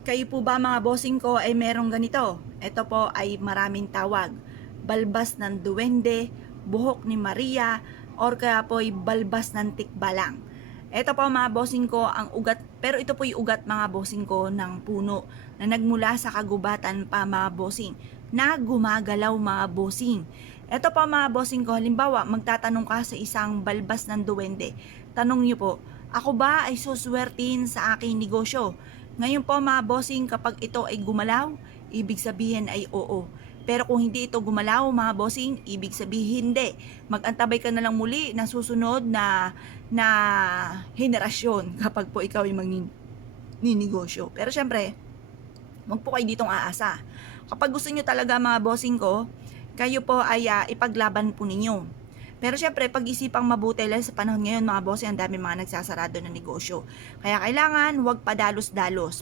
Kayo po ba mga bossing ko ay merong ganito? Ito po ay maraming tawag. Balbas ng duwende, buhok ni Maria, or kaya po ay balbas ng tikbalang. Ito po mga bossing ko ang ugat, pero ito po yung ugat mga bossing ko ng puno na nagmula sa kagubatan pa mga bossing na gumagalaw mga bossing. Ito po mga bossing ko, halimbawa magtatanong ka sa isang balbas ng duwende. Tanong niyo po, ako ba ay suswertin sa aking negosyo? Ngayon po mga bossing, kapag ito ay gumalaw, ibig sabihin ay oo. Pero kung hindi ito gumalaw mga bossing, ibig sabihin hindi. Mag-antabay ka na lang muli na susunod na henerasyon kapag po ikaw ay magninegosyo. Pero syempre, wag po kayo ditong aasa. Kapag gusto nyo talaga mga bossing ko, kayo po ay ipaglaban po ninyo. Pero syempre, pag-isipang mabuti lang sa panahon ngayon mga bossing, ang dami mga nagsasarado ng negosyo. Kaya kailangan wag padalos-dalos.